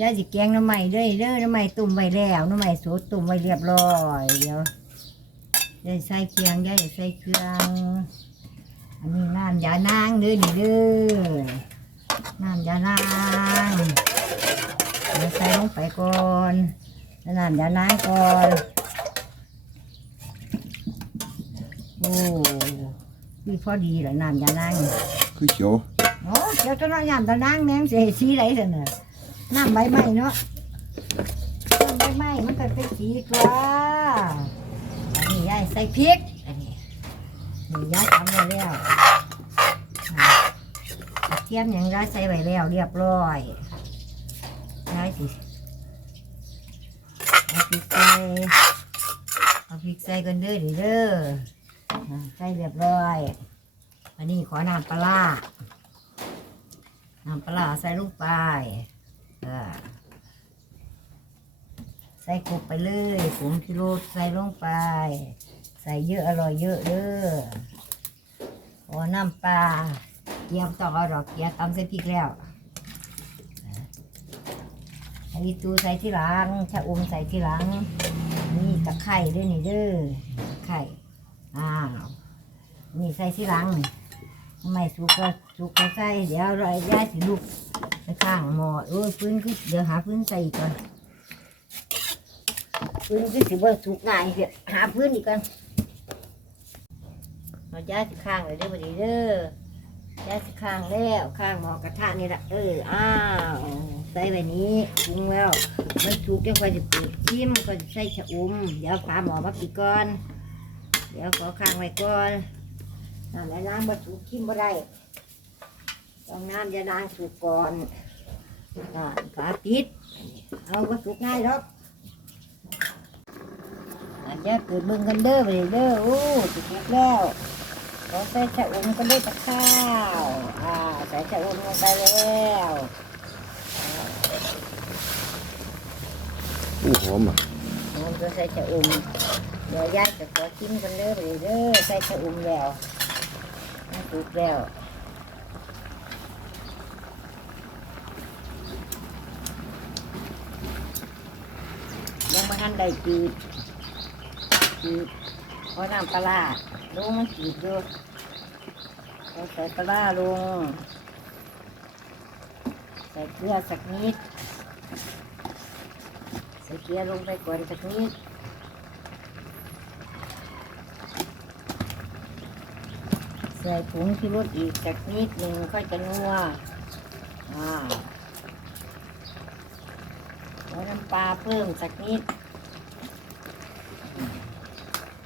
ยายสิแกงหน้ำใหม่เด้อเด้อหน้ำใหม่ตุ่มไว้แล้วหน้ำใหม่สดตุ่มไว้เรียบร้อยเดี๋ยวยายใส่เคียงยายใส่เครื่องอันนี้น้ำยานางเด้อนี่เด้อน้ำยานางเดี๋ยวใส่ลงไปก่อนแล้วน้ำยานางก่อนโอ้คือพอดีแหละน้ำยานางคือเขียวโอ้เดี๋ยวจะน้ำยำตะนางแมงเสียสีไรเสนอ น้ำใบไม้เนาะน้ำใบไม้มันก็เป็นสีกว่าอันนี้ยายใส่พริก อันนี้นี่ยายทำไว้แล้วกระเทียมอย่างยายใส่ไว้แล้วเรียบร้อยยายสิเอาพริกใส่เอาพริกใส่กันเด้อเด้อเด้ออ่าใส่เรียบร้อยอันนี้ขอน้ำปลาน้ำปลาใส่ลงไป ใส่กบไปเลยผงกิโลใส่ลงไป ใส่เยอะอร่อยเยอะเด้อขอน้ำปลาเกี๊ยวต้อเอาดอกเกี๊ยวตำใส่พริกแล้วอันนี้ตูใส่ที่หลังชะอมใส่ที่หลัง นี่ตะไคร้ด้วยนี่เด้อตะไคร้อ้าวนี่ใส่ที่หลังไม่สุกก็สุกก็ใส่เดี๋ยวเราย้ายสิลูก ไปข้างหม้อโอ้ยพื้นคือเดี๋ยวหาพื้นใส่อีกก่อนพื้นคือสิบ่สุกง่ายเดี๋ยวหาพื้นอีกก่อนเราย้ายสิข้างเลยเด้อบัดนี้เด้อย้ายสิข้างแล้วข้างหม้อกระทะนี่ละเอออ้าวใส่แบบนี้ปรุงแล้วมันสุกจังค่อยจะเปิดชิมก็จะใส่ชะอมเดี๋ยวฝาหม้อมาปิดก่อนเดี๋ยวขอข้างไว้ก่อนน้ำยานางมาสูบกินบ่ได้ ต้องน้ำยานางสูบก่อนอ่าฝาปิด เอาก็สูบง่ายหรอกอาจจะเกิดเบิ่งกันเด้อไปเด้อโอ้สุกแล้วขอใส่ชะอมกันด้วยตะข้าวอ่าใส่ชะอมลงไปแล้วอู้หอมอะผมจะใส่ชะอมเดี๋ยวยายจะขอกินกันเด้อไปเด้อใส่ชะอมแล้วมันสุกแล้ว มันได้จืดจืดเพราะน้ำปลาลงมันจืดอยู่เราใส่ปลาลง ใส่เกลือสักนิด ใส่เกลือลงไปก่อนสักนิดใส่ผงชูรสอีกสักนิดหนึ่งค่อยจะนัวอ่า น้ำปลาเพิ่มสักนิด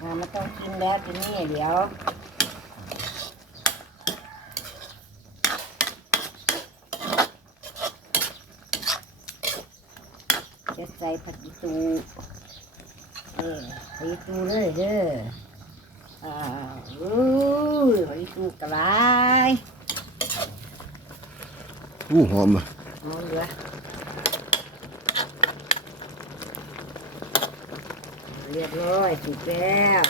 อ่ามันต้องกินแล้วทีนี้เดี๋ยวจะใส่ผักอีตูเออผักอีตูเลยเด้ออ่าอู้ยผักอีตูกระไรอู้หอมอะมองเหลือ เรียบร้อยถูกแล้ว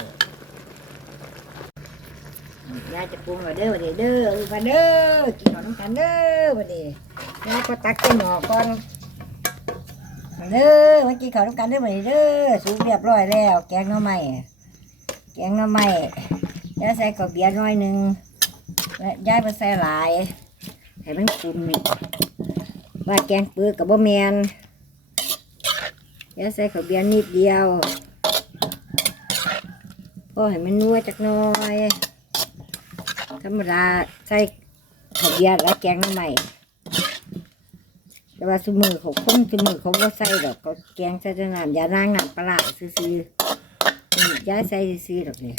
ยายจะปรุงมาเด้อวันนี้เด้อเออมาเด้อกินขนมกันเด้อวันนี้ยายก็ตักใส่หม้อก่อนมาเด้อมากินข้าวน้ำกันเด้อวันนี้เด้อสุกเรียบร้อยแล้ว แกงหน่อไม้แกงหน่อไม้ยายใส่ข้าวเบียร์น้อยหนึ่งและยายไปใส่หลายให้มันคุมนี่ว่าแกงปือกับบ่แมนยาใส่ข้าวเบียร์นิดเดียว ก็ให้มันนัวจักหน่อยธรรมดาใส่ขอบยาและแกงน้ำใหม่ แต่ว่าสมือเขาคนสมือเขาก็ใส่ดอกเขาแกงใส่น้ำยานางน้ำปลาซื้อๆย้ายใส่ซื้อดอกเนี่ย